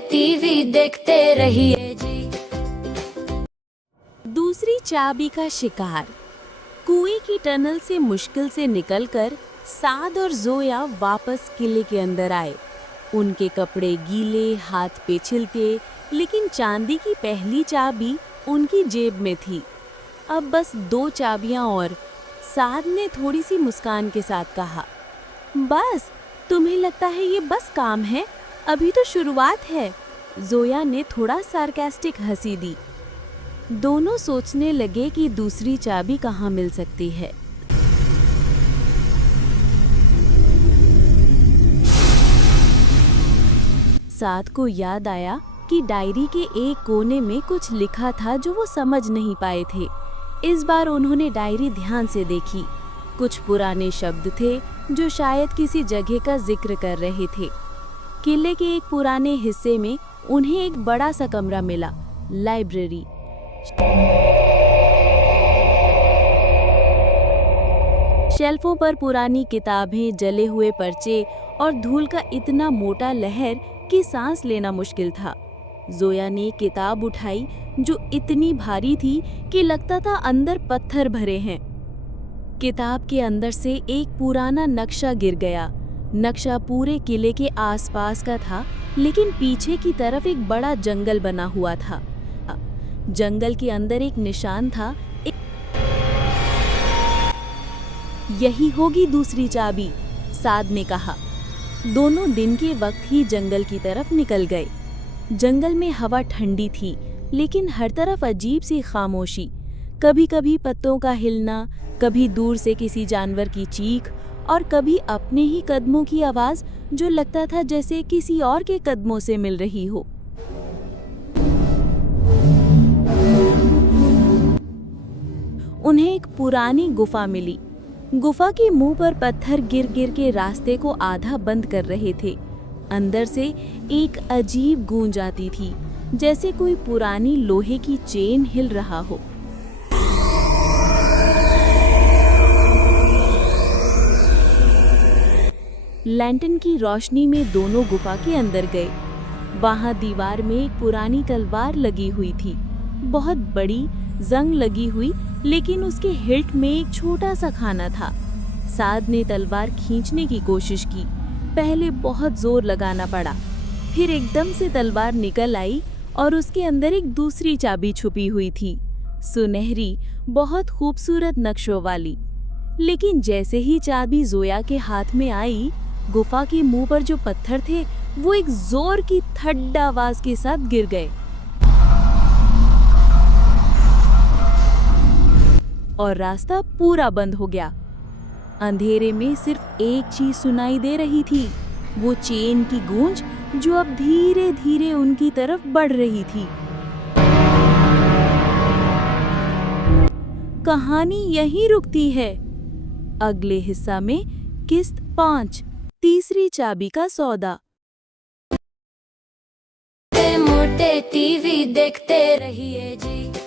TV देखते रहिए जी। दूसरी चाबी का शिकार। कुएं की टनल से मुश्किल से निकलकर साद और जोया वापस किले के अंदर आए। उनके कपड़े गीले, हाथ पे छिलके, लेकिन चांदी की पहली चाबी उनकी जेब में थी। अब बस 2 चाबियां और। साद ने थोड़ी सी मुस्कान के साथ कहा, बस तुम्हें लगता है ये बस काम है? अभी तो शुरुआत है। जोया ने थोड़ा सार्कास्टिक हंसी दी। दोनों सोचने लगे कि दूसरी चाबी कहाँ मिल सकती है। साद को याद आया कि डायरी के एक कोने में कुछ लिखा था जो वो समझ नहीं पाए थे। इस बार उन्होंने डायरी ध्यान से देखी। कुछ पुराने शब्द थे जो शायद किसी जगह का जिक्र कर रहे थे। किले के एक पुराने हिस्से में उन्हें एक बड़ा सा कमरा मिला, लाइब्रेरी। शेल्फों पर पुरानी किताबें, जले हुए पर्चे और धूल का इतना मोटा लहर कि सांस लेना मुश्किल था। जोया ने किताब उठाई जो इतनी भारी थी कि लगता था अंदर पत्थर भरे हैं। किताब के अंदर से एक पुराना नक्शा गिर गया। नक्शा पूरे किले के आसपास का था, लेकिन पीछे की तरफ एक बड़ा जंगल बना हुआ था। जंगल के अंदर एक निशान था। यही होगी दूसरी चाबी, साद ने कहा। दोनों दिन के वक्त ही जंगल की तरफ निकल गए। जंगल में हवा ठंडी थी, लेकिन हर तरफ अजीब सी खामोशी। कभी कभी पत्तों का हिलना, कभी दूर से किसी जानवर की चीख और कभी अपने ही कदमों की आवाज जो लगता था जैसे किसी और के कदमों से मिल रही हो। उन्हें एक पुरानी गुफा मिली। गुफा के मुंह पर पत्थर गिर गिर के रास्ते को आधा बंद कर रहे थे। अंदर से एक अजीब गूंज आती थी, जैसे कोई पुरानी लोहे की चेन हिल रहा हो। लैंटर्न की रोशनी में दोनों गुफा के अंदर गए। वहां दीवार में एक पुरानी तलवार लगी हुई थी, बहुत बड़ी, जंग लगी हुई, लेकिन उसके हिल्ट में एक छोटा सा खाना था। साद ने तलवार खींचने की कोशिश की। पहले बहुत जोर लगाना पड़ा, फिर एकदम से तलवार निकल आई और उसके अंदर एक दूसरी चाबी छुपी हुई थी, सुनहरी, बहुत खूबसूरत नक्शों वाली। लेकिन जैसे ही चाबी जोया के हाथ में आई, गुफा के मुंह पर जो पत्थर थे वो एक जोर की थड्ड आवाज के साथ गिर गए और रास्ता पूरा बंद हो गया। अंधेरे में सिर्फ एक चीज सुनाई दे रही थी, वो चेन की गूंज जो अब धीरे धीरे उनकी तरफ बढ़ रही थी। कहानी यहीं रुकती है। अगले हिस्सा में किस्त 5, तीसरी चाबी का सौदा। मोटे टीवी देखते रहिए जी।